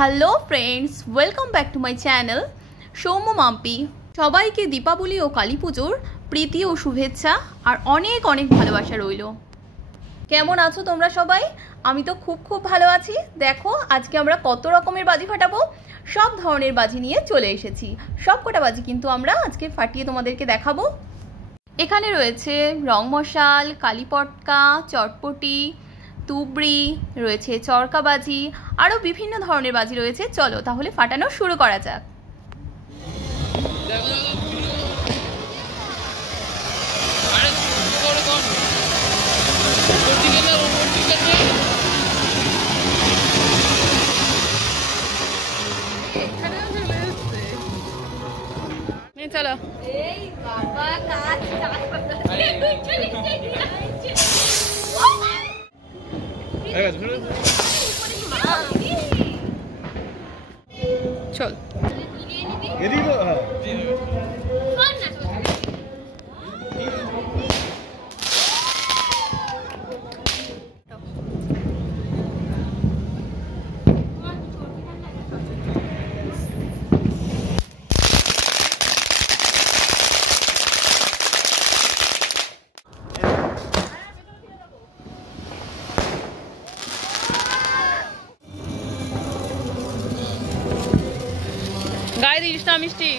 Hello friends, welcome back to my channel Soumya Mampi. সবাইকে দীপাবলি ও কালী পুজোর প্রীতি ও শুভেচ্ছা আর অনেক অনেক ভালোবাসা রইল। কেমন আছো তোমরা সবাই? আমি তো খুব ভালো আছি। দেখো আজকে আমরা কত রকমের বাজি ফাটাবো। সব ধরনের বাজি নিয়ে চলে এসেছি। সব কটা বাজি কিন্তু আমরা আজকে ফাটিয়ে তোমাদেরকে দেখাবো। এখানে রয়েছে রং মশাল, কালী পটকা, চটপটি, তুবড়ি, রয়েছে চরকা বাজি, আরও বিভিন্ন ধরনের বাজি রয়েছে। চলো তাহলে ফাটানো শুরু করা যাক। চলো চল গায়ে দিস না মিষ্টি।